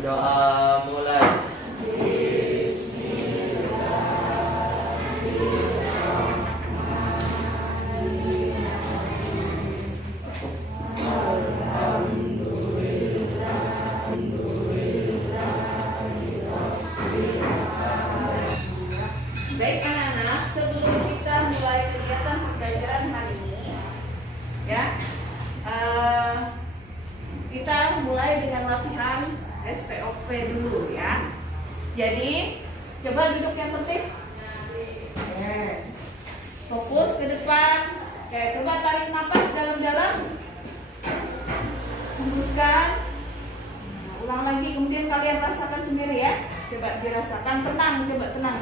Doa mulai. Baik anak-anak, sebelum kita mulai kegiatan pembelajaran hari ini, ya, kita mulai dengan latihan SPOP dulu ya. Jadi coba duduk yang tertib. Oke. Fokus ke depan. Oke, coba tarik nafas dalam-dalam. Hembuskan. Ulang lagi, kemudian kalian rasakan sendiri ya. Coba dirasakan, tenang, coba tenang.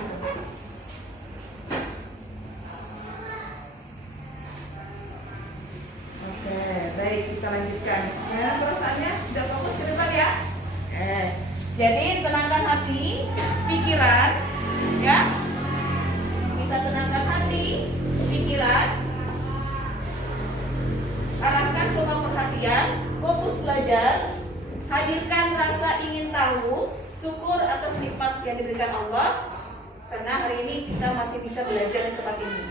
Oke, baik, kita lanjutkan. Nah, perasaannya sudah fokus ke depan ya. Jadi tenangkan hati, pikiran, ya. Kita tenangkan hati, pikiran. Arahkan semua perhatian, fokus belajar. Hadirkan rasa ingin tahu, syukur atas nikmat yang diberikan Allah. Karena hari ini kita masih bisa belajar di tempat ini.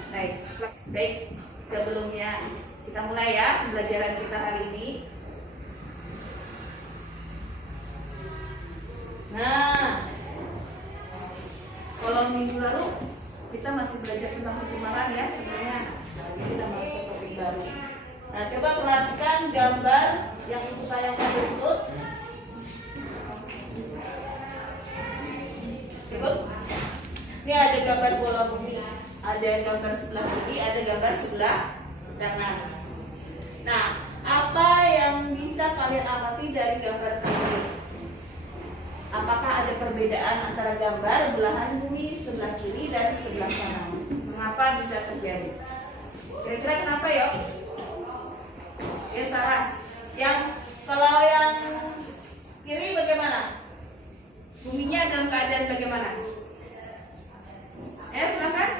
Baik, sebelumnya kita mulai ya pembelajaran kita hari ini. Nah, kalau minggu lalu kita masih belajar tentang pencemaran ya sebenarnya. Nah, ini kita masuk ke topik baru. Nah, coba perhatikan gambar yang ibu tayangkan berikut. Cukup? Ini ada gambar bola bumi, ada gambar sebelah kiri, ada gambar sebelah kanan. Nah, apa yang bisa kalian amati dari gambar tersebut? Apakah ada perbedaan antara gambar belahan bumi sebelah kiri dan sebelah kanan? Mengapa bisa terjadi? Kira-kira kenapa ya? Ya Sarah. Kalau yang kiri bagaimana? Buminya dalam keadaan bagaimana? Silakan.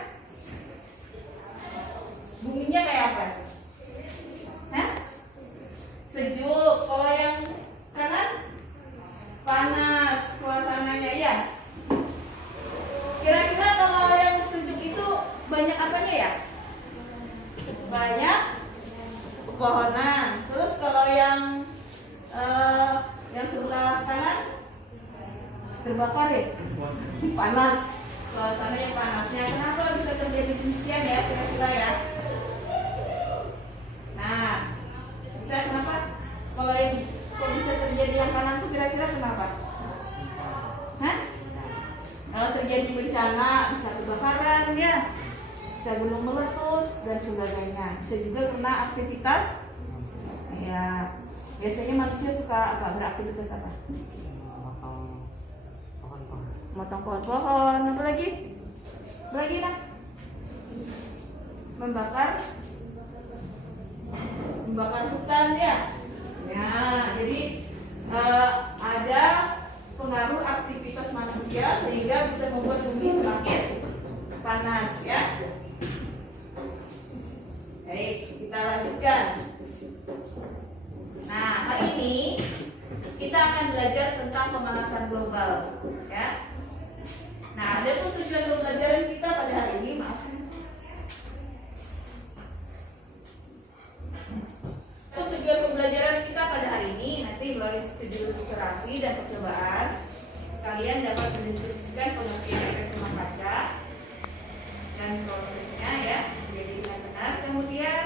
Buminya kayak apa? Sejuk. Kalau yang kanan panas suasananya ya. Kira-kira kalau yang sejuk itu banyak apanya ya? Banyak pepohonan. Terus kalau yang sebelah kanan terbakar ya? Panas. Suasananya panasnya. Kenapa bisa terjadi demikian ya? Kira-kira ya. Nah, bisa kenapa? Kalau yang kok bisa terjadi yang kanan tuh kira-kira kenapa? Kalau terjadi bencana, bisa kebakaran ya, bisa gunung meletus dan sebagainya. Bisa juga kena aktivitas. Ya, biasanya manusia suka beraktivitas apa? Motong pohon-pohon, apa lagi? Apa lagi nak? Membakar hutan ya. Ya, jadi ada pengaruh aktivitas manusia sehingga bisa membuat bumi semakin panas ya. Baik, kita lanjutkan. Nah, hari ini kita akan belajar tentang pemanasan global ya. Nah, ada tuh tujuan pembelajaran kita pada hari ini, maaf. Tujuan pembelajaran kita pada hari ini nanti melalui studi ilustrasi dan percobaan kalian dapat mendeskripsikan pengertian efek rumah kaca dan prosesnya ya jadi dengan benar. Kemudian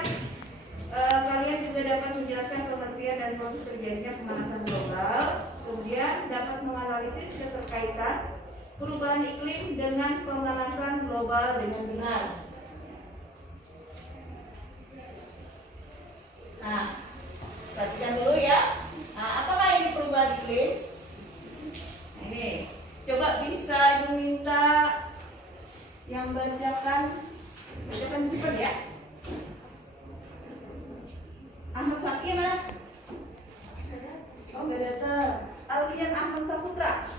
kalian juga dapat menjelaskan pengertian dan proses terjadinya pemanasan global. Kemudian dapat menganalisis keterkaitan perubahan iklim dengan pemanasan global dengan benar. Nah, perhatikan dulu ya. Nah, apakah ini perubahan iklim? Nah, ini coba bisa diminta yang bacakan juga ya. Ahmad Saki mana? Oh, nggak datang. Alfian Ahmad Saputra.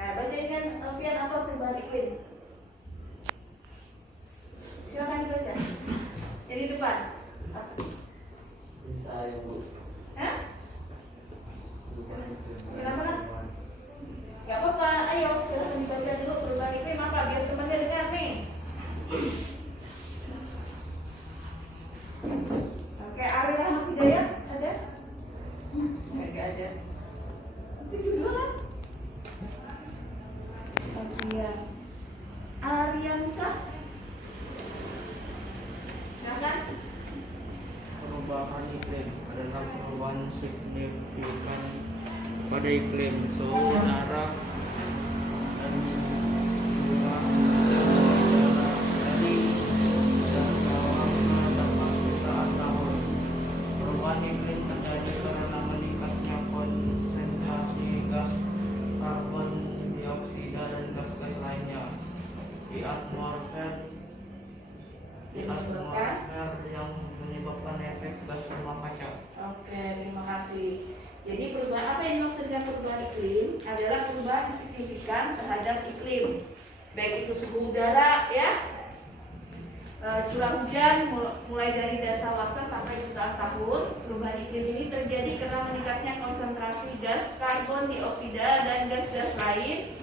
Nah, bacain kan Alfian apa perubahan iklim? Silakan dibaca. Jadi depan. Saya Bu. Kenapa nak? adalah perubahan signifikan terhadap iklim, baik itu suhu udara ya, curah hujan mulai dari dasawarsa sampai jutaan tahun. Perubahan iklim ini terjadi karena meningkatnya konsentrasi gas karbon dioksida dan gas-gas lain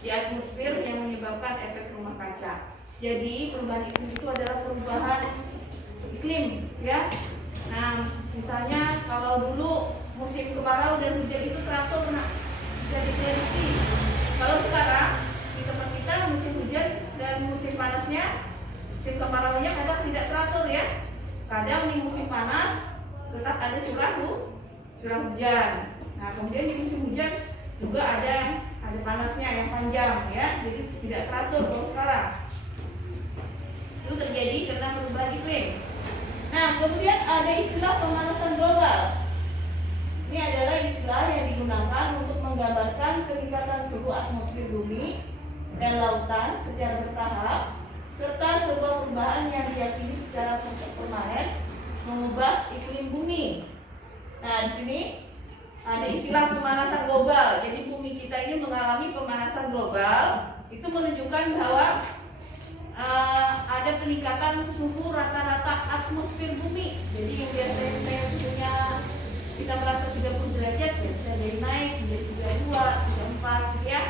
di atmosfer yang menyebabkan efek rumah kaca. Jadi perubahan iklim itu adalah perubahan iklim ya. Nah, misalnya kalau dulu musim kemarau dan hujan itu teratur, bisa diprediksi. Kalau sekarang di tempat kita musim hujan dan musim panasnya, musim kemaraunya kadang tidak teratur ya. Kadang di musim panas tetap ada curah hujan. Nah, kemudian di musim hujan juga ada panasnya yang panjang ya. Jadi tidak teratur kalau sekarang. Itu terjadi karena perubahan iklim. Nah, kemudian ada istilah pemanasan global. Ini adalah istilah yang digunakan untuk menggambarkan peningkatan suhu atmosfer bumi dan lautan secara bertahap, serta sebuah perubahan yang diyakini secara permanen mengubah iklim bumi. Nah, di sini ada istilah pemanasan global. Jadi bumi kita ini mengalami pemanasan global. Itu menunjukkan bahwa ada peningkatan suhu rata-rata atmosfer bumi. Jadi yang biasanya suhunya kita merasa 30 derajat ya bisa jadi naik menjadi 32, 34 gitu ya.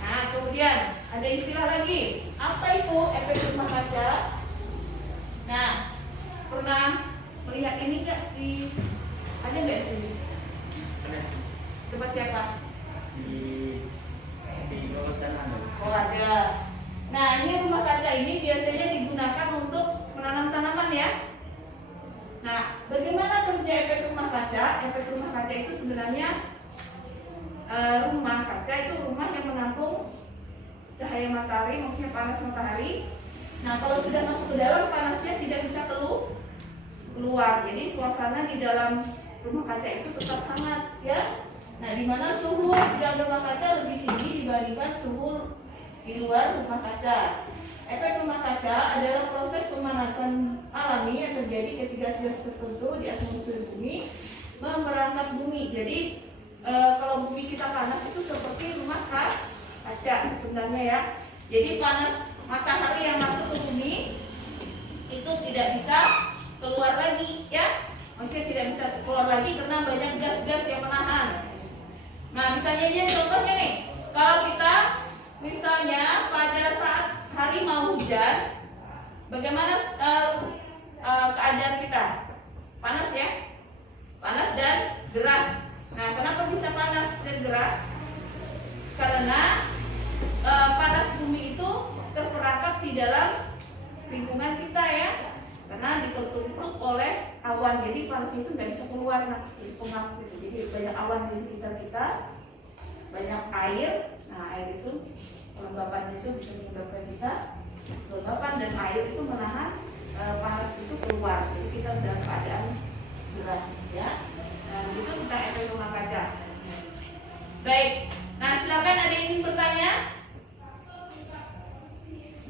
Nah, kemudian ada istilah lagi. Apa itu efek rumah kaca? Nah, pernah melihat ini enggak ada enggak di sini? Ada. Tempat siapa? Di oh, ada. Nah, ini rumah kaca ini biasanya digunakan untuk menanam tanaman ya. Nah, bagaimana kerja efek rumah kaca? Efek rumah kaca itu sebenarnya rumah kaca itu rumah yang menampung cahaya matahari, maksudnya panas matahari. Nah, kalau sudah masuk ke dalam, panasnya tidak bisa keluar. Jadi suasana di dalam rumah kaca itu tetap hangat ya. Nah, di mana suhu di dalam rumah kaca lebih tinggi dibandingkan suhu di luar rumah kaca. Efek rumah kaca adalah proses pemanasan alami yang terjadi ketika gas tertentu di atmosfer bumi memerangkap bumi. Jadi kalau bumi kita panas itu seperti rumah kaca sebenarnya ya. Jadi panas matahari yang masuk ke bumi itu tidak bisa keluar lagi ya. Maksudnya tidak bisa keluar lagi karena banyak gas-gas yang menahan. Nah, misalnya ini contohnya nih, kalau kita misalnya pada saat hari mau hujan, bagaimana keadaan kita? Panas ya, panas dan gerah. Nah, kenapa bisa panas dan gerah? Karena panas bumi itu terperangkap di dalam lingkungan kita ya, karena ditutup oleh awan. Jadi panas itu nggak bisa keluar, pengap gitu. Jadi banyak awan di sekitar kita, banyak air. Nah, air itu kelembapan itu bisa menyebabkan kita kelembapan, dan air itu menahan panas itu keluar. Jadi kita dalam keadaan gerah ya. Nah, itu tentang efek rumah kaca. Baik. Nah, silakan ada yang ingin bertanya?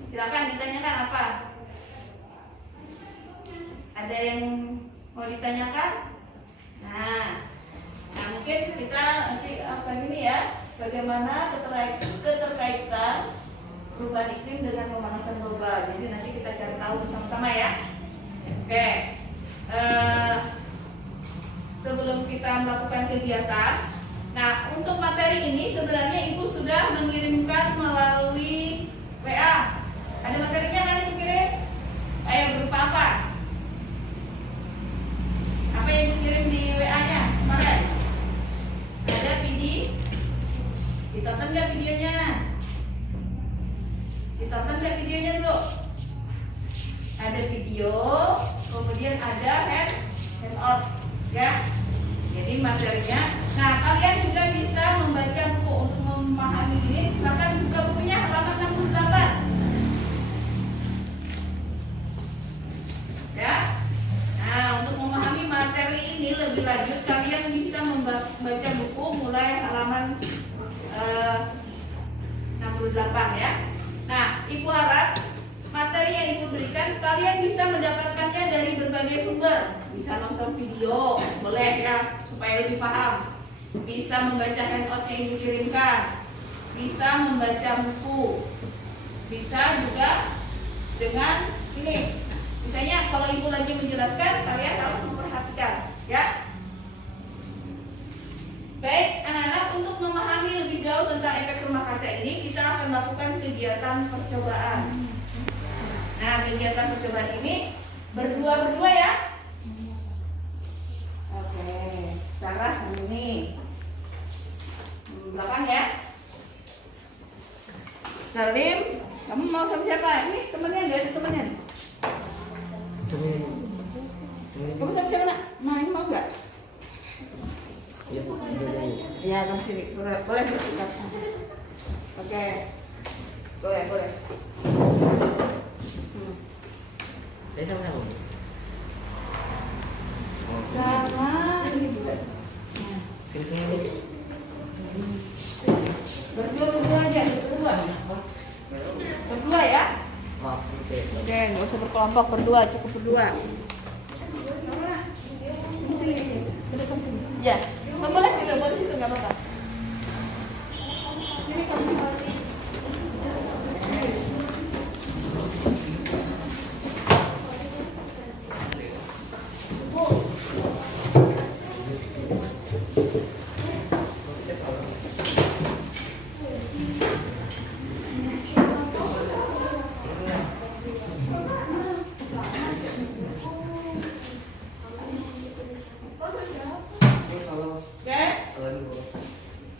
Silakan ditanyakan apa? Ada yang mau ditanyakan? Nah mungkin kita nanti akan ini ya, bagaimana keterkaitan perubahan iklim dengan pemanasan global. Jadi nanti kita cari tahu bersama-sama ya. Oke. Sebelum kita melakukan kegiatan, nah untuk materi ini sebenarnya Ibu sudah mengirimkan melalui WA. Ada materinya kan Ibu kirim? Berupa apa? Apa yang Ibu kirim di WA-nya kemarin? Ada video? Ditonton nggak videonya? Ditonton nggak videonya dulu? Ada video, kemudian ada handout ya. Jadi materinya. Nah, kalian juga bisa membaca buku untuk memahami ini. Silakan buka bukunya halaman 68. Ya. Nah, untuk memahami materi ini lebih lanjut, kalian bisa membaca buku mulai halaman 68 ya. Nah, Ibu harap materi yang Ibu berikan kalian bisa mendapatkannya dari berbagai sumber. Bisa nonton video, boleh ya, supaya lebih paham. bisa membaca handout yang dikirimkan, bisa membaca buku, bisa juga dengan ini. Misalnya kalau ibu lagi menjelaskan, kalian harus memperhatikan, ya. Baik, anak-anak, untuk memahami lebih jauh tentang efek rumah kaca ini, kita akan melakukan kegiatan percobaan. Nah, kegiatan percobaan ini berdua-berdua ya. Oke, Sarah ini belakang ya. Salim, kamu mau sama siapa? Ini temennya, nggak sih temennya? Kamu sama siapa nak? Main mau nggak? Ya, kamu sini. Boleh berdekat. Oke, boleh. Sama ini juga. Berdua aja, berdua ya. Oke, nggak usah berkelompok, berdua, cukup berdua. Sini, ya, kamu boleh situ, nggak apa-apa. Ini kamu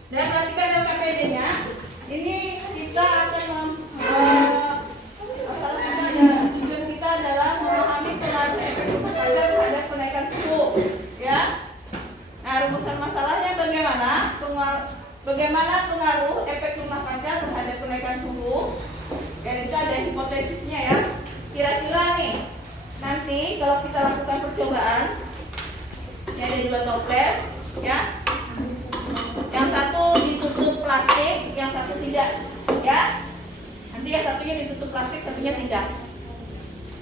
dan perhatikan LKPD-nya. Ini kita akan tujuan kita adalah memahami pengaruh efek rumah kaca terhadap kenaikan suhu, ya. Nah, rumusan masalahnya bagaimana pengaruh efek rumah kaca terhadap kenaikan suhu. Dan itu ada hipotesisnya ya. Kira-kira nih, nanti kalau kita lakukan percobaan, ini ada 2 toples, ya. Yang satu ditutup plastik, yang satu tidak, ya. Nanti yang satunya ditutup plastik, satunya tidak.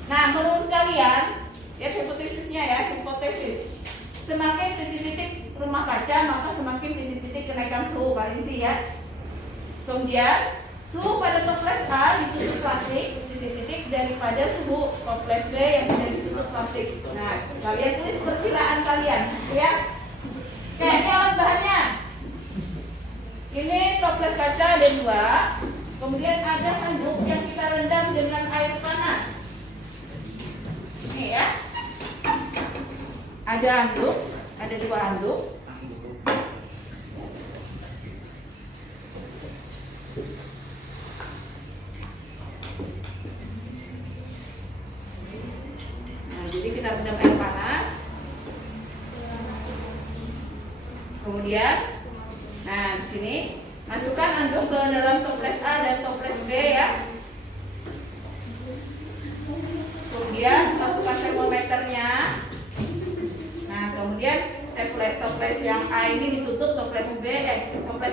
Nah, menurut kalian, ya hipotesisnya ya, hipotesis. Semakin titik-titik rumah kaca, maka semakin titik-titik kenaikan suhu, kali sih ya. Kemudian suhu pada toples A ditutup plastik titik-titik daripada suhu toples B yang tidak ditutup plastik. Nah, kalian tulis perkiraan kalian, ya. Oke, ini alat bahannya. Ini toples kaca ada 2. Kemudian ada handuk yang kita rendam dengan air panas. Ini ya. Ada handuk, ada 2 handuk. Nah, jadi kita rendam air panas. Kemudian, nah di sini masukkan handuk ke dalam toples A dan toples B ya. Kemudian masukkan termometernya. Nah, kemudian toples yang A ini ditutup, toples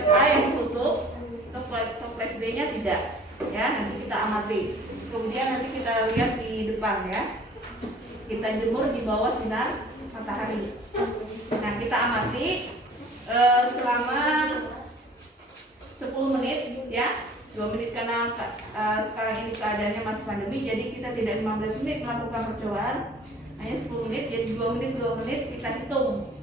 A yang ditutup, toples B-nya tidak. Ya, nanti kita amati. Kemudian nanti kita lihat di depan ya. Kita jemur di bawah sinar matahari. Nah, kita amati selama 10 menit ya. 2 menit karena sekarang ini keadaannya masih pandemi, jadi kita tidak 15 menit melakukan percobaan, hanya 10 menit. Jadi 2 menit kita hitung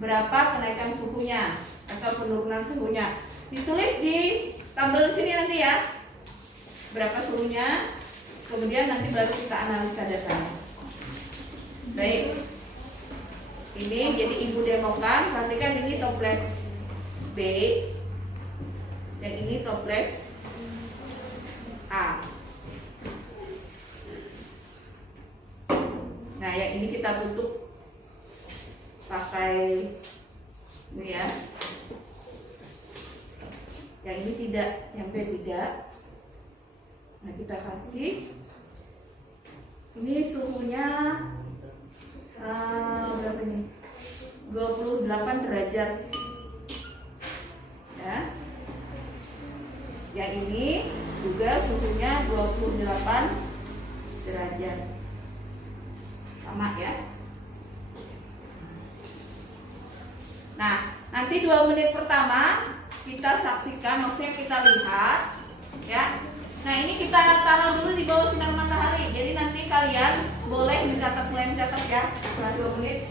berapa kenaikan suhunya atau penurunan suhunya. Ditulis di tabel sini nanti ya, berapa suhunya. Kemudian nanti baru kita analisa datanya. Baik, ini jadi ibu demokan. Perhatikan, ini toples B, yang ini toples A. Nah, yang ini kita tutup pakai ini ya. Yang ini tidak, yang B tidak. Nah, kita kasih. Ini suhunya berapa ini? 28 derajat. Ya. Yang ini juga suhunya 28 derajat. Sama ya. Nah, nanti Nanti 2 menit pertama kita saksikan, maksudnya kita lihat, ya. Nah ini kita taruh dulu di bawah sinar matahari. Jadi nanti kalian boleh mulai mencatat ya setelah 2 menit.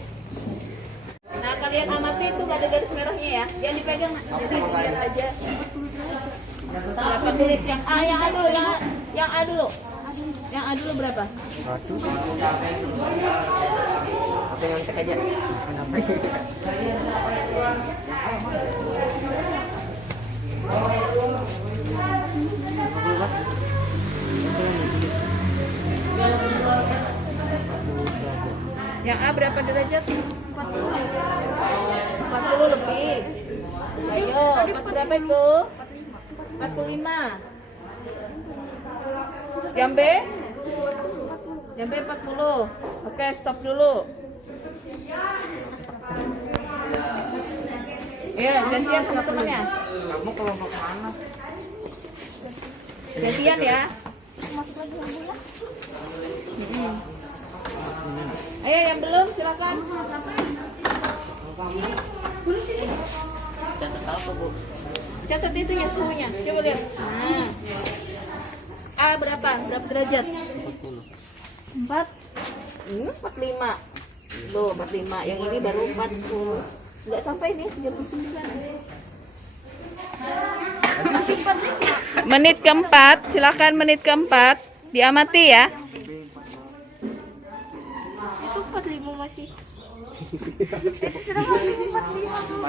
Nah kalian amati itu ada garis merahnya ya. Yang dipegang jadi lihat aja. Berapa tulis yang yang A dulu, yang A dulu. Yang A dulu berapa? 100. Apa yang cek aja? Yang A berapa derajat? 40 lebih. Ayo, berapa itu? 45. Yang B? Yang B 40. Oke, stop dulu. Ya, gantian sama temannya. Kamu kalau mau kemana? Gantian ya. Ayo yang belum silakan. Catat apa, Bu? Catat itunya suhunya. Coba lihat. Nah. A berapa? Berapa derajat? 40. 4. 45. Loh, 45. Yang ini baru 40. Enggak sampai nih 39. Menit keempat, silakan menit keempat. Diamati ya. Itu 45 masih. Itu sudah 45 tuh.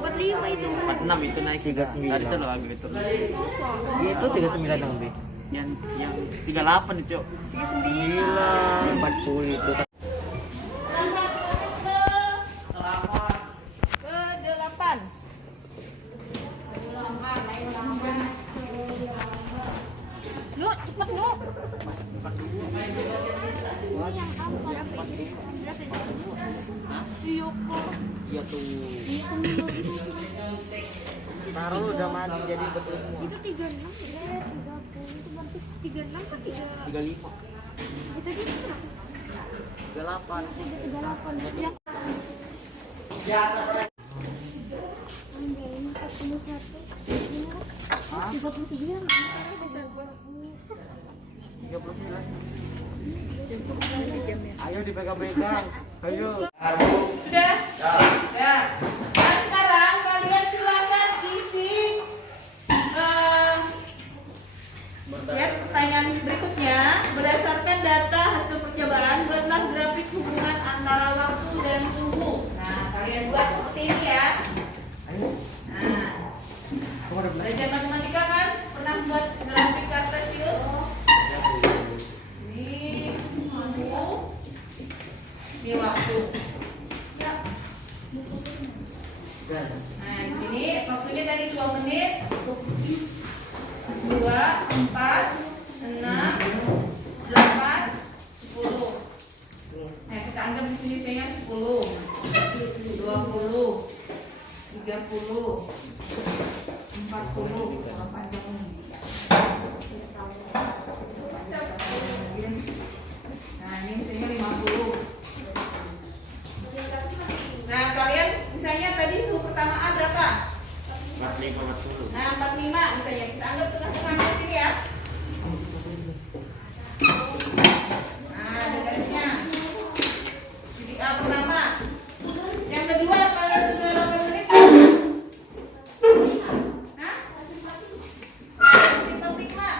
45 itu. 46 itu naik 39. Tadi itu loh agak itu. Itu 39 yang B. Yang 38 itu. 39. 40 itu. Ke-8. Lu cepat lu. Yang kamu berapa ini? Berapa itu? Iya kok. Iya tuh. Taruh udah mati jadi betul semua. Itu 36 ya, 30 itu berarti 36 kan 35. Kita gitu berapa? 38. 38 ya. Ini 41. Ini kan 39. 39. Ayo dipegang-pegang. Ayo. Sudah? Ya. Nah, sekarang kalian silakan isi ya, pertanyaan berikutnya. Berdasarkan data hasil percobaan, buatlah grafik hubungan antara waktu dan suhu. Nah, kalian buat seperti ini ya. Nah, belajar matematika kan? Pernah buat grafik kartesius? Ini suhu, ini waktu. Nah, di sini waktunya tadi 2 menit. 2, 4, 6, 8, 10. Nah, kita anggap di sini misalnya 10, 20, 30, 40. Berapa panjang nih? Nah, ini misalnya 50. Nah, kalian misalnya tadi suhu pertama A berapa? 45. Nah, 45 misalnya. Kita anggap tengah-tengah di sini ya. Nah, ada garisnya. Jadi A pertama. Yang kedua, kalau sudah 8 menit. Hah? Masih 45.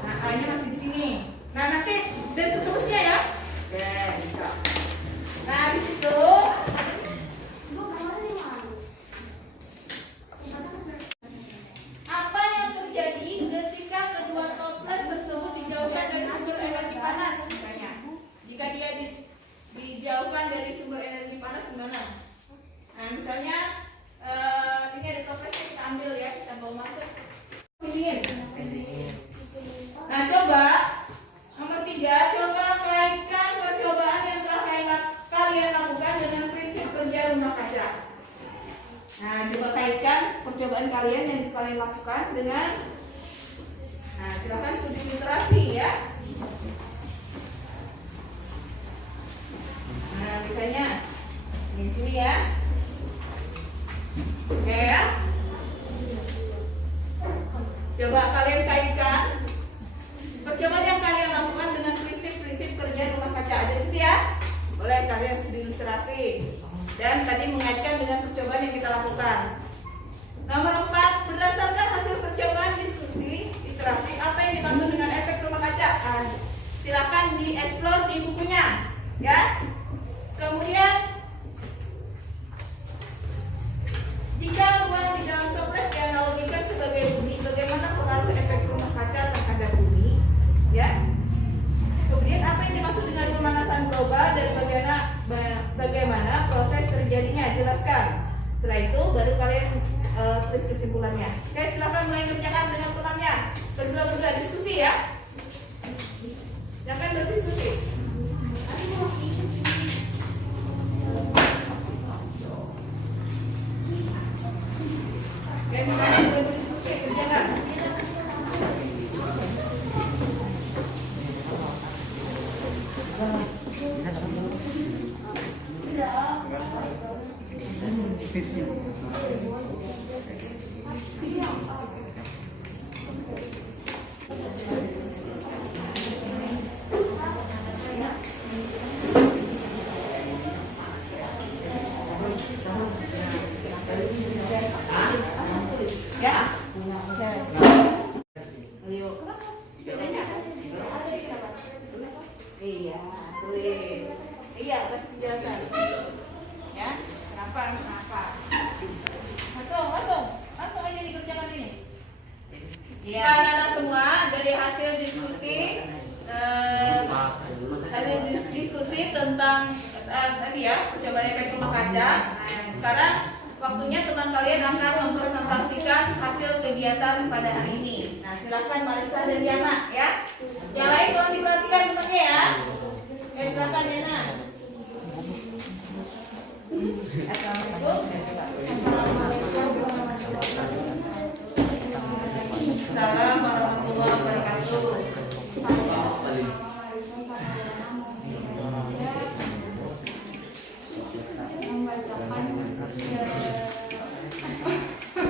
Nah, A-nya masih di sini. Nah, nanti dan seterusnya ya. Oke, bisa. Nah, habis itu apa yang terjadi ketika kedua toples tersebut dijauhkan dari sumber energi panas misalnya? Jika dia dijauhkan dari sumber energi panas gimana? Nah, misalnya ini ada toples kita ambil ya, kita bawa masuk. Dingin. Nah, coba nomor 3, coba kaitkan percobaan yang telah kalian lakukan dengan prinsip kerja rumah kaca. Nah, coba kaitkan percobaan kalian yang kalian lakukan dengan, nah, silakan studi literasi ya. Nah, Nah, misalnya di sini ya. Oke ya. Coba kalian kaitkan percobaan yang kalian lakukan dengan prinsip-prinsip kerja rumah kaca. Ada di sini ya. Boleh kalian ilustrasi. Dan tadi mengaitkan dengan percobaan yang kita lakukan. Nomor 4, berdasarkan hasil percobaan diskusi, literasi, apa yang dimaksud dengan efek rumah kaca? Silakan dieksplor di bukunya, ya. Kemudian, jika ruang di dalam toples dianalogikan sebagai bumi, bagaimana pengaruh efek rumah kaca terhadap bumi, ya? Kemudian, apa yang dimaksud dengan pemanasan global dan bagaimana proses terjadinya? Jelaskan. Setelah itu, baru kalian tulis kesimpulannya. Oke, silakan mulai kerjakan dengan pelannya. Berdua-berdua diskusi ya. Jangan berdiskusi. Oke, mulai berdiskusi, kerjakan. Ya. Iya, tulis. Iya, kasih penjelasan. Ya, kenapa? Langsung aja dikerjakan ini. Ya, anak-anak semua dari hasil diskusi, ada diskusi tentang tadi ya percobaan efek rumah kaca. Nah, sekarang waktunya teman kalian akan mempresentasikan hasil kegiatan pada hari ini. Nah, silakan Marisa dan Yana ya. Yang lain tolong diperhatikan temannya ya. Oke, silakan Yana. Assalamualaikum. Assalamualaikum warahmatullahi wabarakatuh.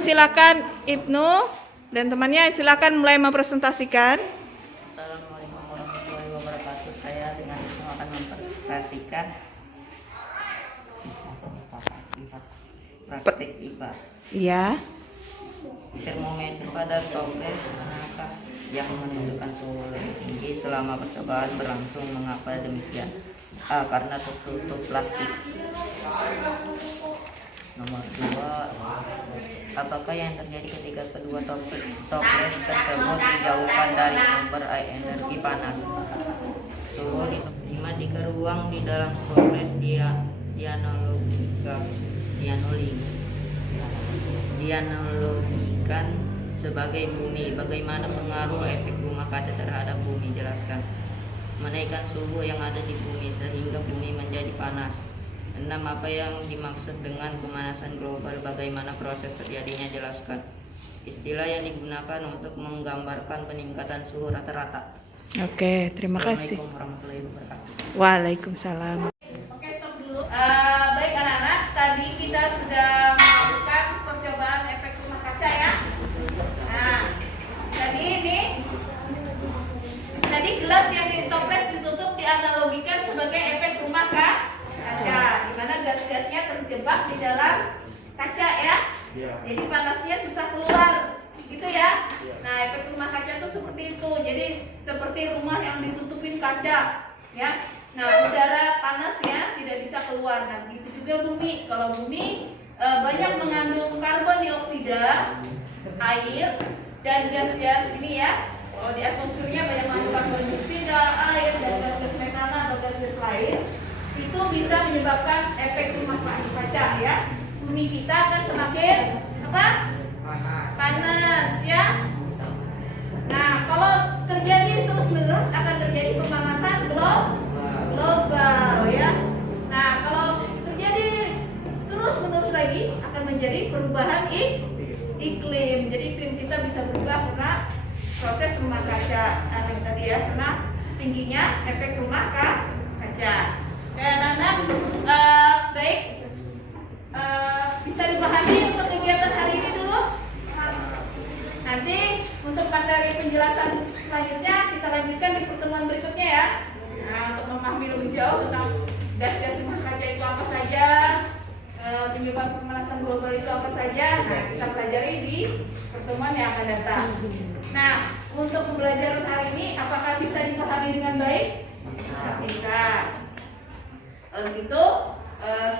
Silakan Ibnu dan temannya, silakan mulai mempresentasikan. Assalamualaikum warahmatullahi wabarakatuh. Saya dengan Ibnu akan mempresentasikan praktik IPA. Iya. Termometer pada toples manakah yang menunjukkan suhu lebih tinggi selama percobaan berlangsung? Mengapa demikian? A. Karena tertutup plastik. Nomor 2, apakah yang terjadi ketika kedua toples tersebut dijauhkan dari sumber energi panas? Suhu diterima jika ruang di dalam toples dianalogikan sebagai bumi. Bagaimana pengaruh efek rumah kaca terhadap bumi? Jelaskan. Menaikkan suhu yang ada di bumi sehingga bumi menjadi panas. 6. Apa yang dimaksud dengan pemanasan global? Bagaimana proses terjadinya? Jelaskan. Istilah yang digunakan untuk menggambarkan peningkatan suhu rata-rata. Oke, terima kasih. Assalamualaikum warahmatullahi wabarakatuh. Waalaikumsalam. Oke, stop dulu. Baik anak-anak, tadi kita sudah melakukan percobaan efek rumah kaca ya. Nah, tadi gelas yang di toples ditutup dianalogikan sebagai efek rumah kaca, di mana gas-gasnya terjebak di dalam kaca ya. Jadi panasnya susah keluar, gitu ya. Nah, efek rumah kaca itu seperti itu. Jadi seperti rumah yang ditutupin kaca, ya. Nah, udara panasnya tidak bisa keluar. Nah, begitu juga bumi. Kalau bumi banyak mengandung karbon dioksida, air, dan gas-gas ini ya. Kalau di atmosfernya banyak mengandung karbon dioksida, air, dan gas-gas metana atau gas-gas lain, itu bisa menyebabkan efek rumah kaca ya. Bumi kita akan semakin apa? Panas ya. Nah, kalau terjadi terus-menerus akan terjadi pemanasan global ya. Nah, kalau terjadi terus-menerus lagi akan menjadi perubahan iklim. Jadi iklim kita bisa berubah karena proses rumah kaca tadi ya, karena tingginya efek rumah kaca. anak-anak, baik, bisa dipahami untuk kegiatan hari ini dulu. Nanti untuk materi penjelasan selanjutnya kita lanjutkan di pertemuan berikutnya ya. Nah, untuk memahami lebih jauh tentang gas-gas rumah kaca itu apa saja, penyebab pemanasan global itu apa saja, nah kita pelajari di pertemuan yang akan datang. Nah, untuk pembelajaran hari ini apakah bisa dipahami dengan baik? Bisa. Kalau begitu,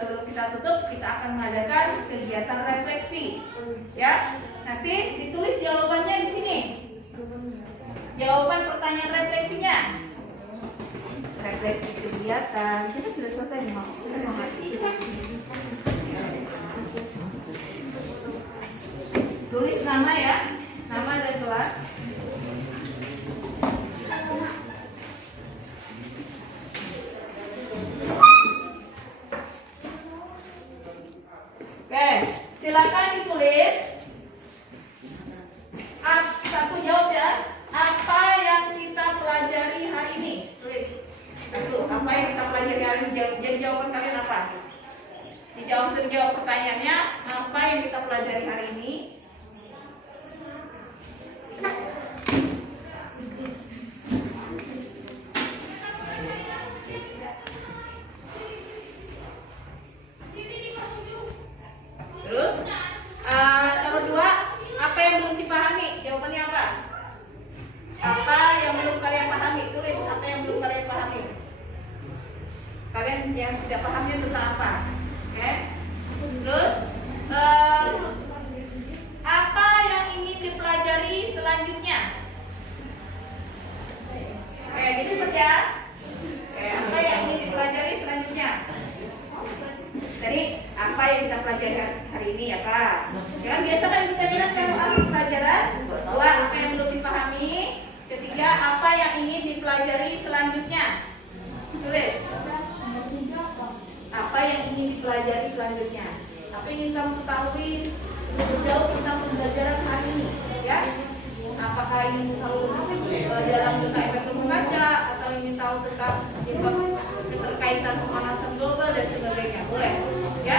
sebelum kita tutup, kita akan mengadakan kegiatan refleksi. Ya, nanti ditulis jawabannya di sini. Jawaban pertanyaan refleksinya. Refleksi kegiatan. Kita sudah selesai nih, Mak. Tulis nama ya, nama dan kelas. Oke, silakan ditulis. Satu jawab ya. Apa yang kita pelajari hari ini? Tulis. Satu, apa yang kita pelajari hari ini? Jadi jawaban kalian apa? Dijawab pertanyaannya. Apa yang kita pelajari hari ini? Terus, nomor 2, apa yang belum dipahami? Jawabannya apa? Apa yang belum kalian pahami? Tulis apa yang belum kalian pahami. Kalian yang tidak pahamnya tentang apa? Oke. Terus, apa yang ingin dipelajari selanjutnya? Oke, jadi saja. Oke, apa yang ingin dipelajari selanjutnya? Jadi apa yang kita pelajari hari ini ya Pak? Jangan biasa kan kita bilang kalau apa pelajaran. 2, apa yang belum dipahami. 3, apa yang ingin dipelajari selanjutnya. Tulis. Apa yang ingin dipelajari selanjutnya. Apa yang ingin kamu ketahui lebih jauh tentang pembelajaran hari ini, ya? Apakah ingin tahu dalam tentang efek rumah kaca atau ingin tahu tentang keterkaitan pemanasan global dan sebagainya, boleh, ya?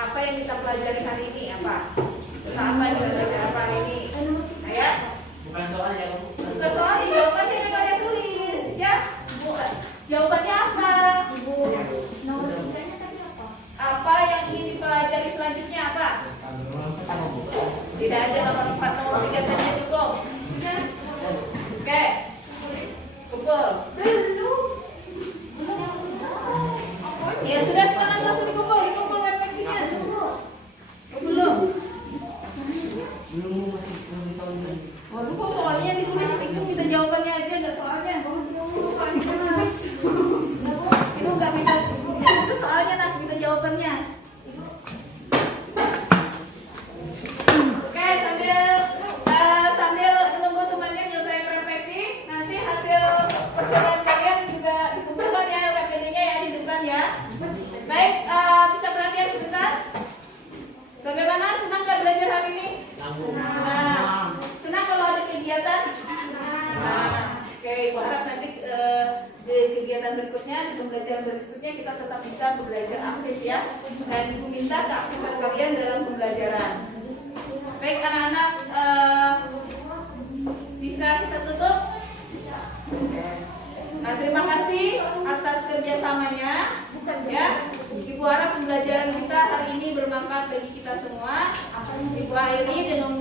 Apa yang kita pelajari hari ini apa? Tentang apa yang kita pelajari hari ini? Nah, ya? Bukan soalnya jawabannya yang kalian tulis, ya? Jawabannya apa? Apa yang ingin dipelajari selanjutnya apa? Tidak ada nomor 4, nomor 3 saja cukup. Oke, kumpul. Ya sudah, sekarang langsung dikumpul refleksinya. Belum. Waduh, kok soalnya ditulis itu kita jawabannya aja, nggak soalnya. Itu nggak minta, itu soalnya nak minta jawabannya. Oke, sambil menunggu temannya menyelesaikan refleksi, nanti hasil percobaan kalian juga dikumpulkan ya, rekeningnya ya di depan ya. Baik, bisa perhatian sebentar. Bagaimana, senang nggak belajar hari ini? Nah, senang kalau ada kegiatan? Nah, oke, Ibu harap nanti di kegiatan berikutnya, di pembelajaran berikutnya kita tetap bisa belajar aktif ya. Dan Ibu minta keaktifan kalian dalam pembelajaran. Baik anak-anak, bisa kita tutup? Nah, terima kasih atas kerjasamanya ya. Ibu harap pembelajaran kita hari ini bermanfaat bagi kita semua. Ibu akhiri dengan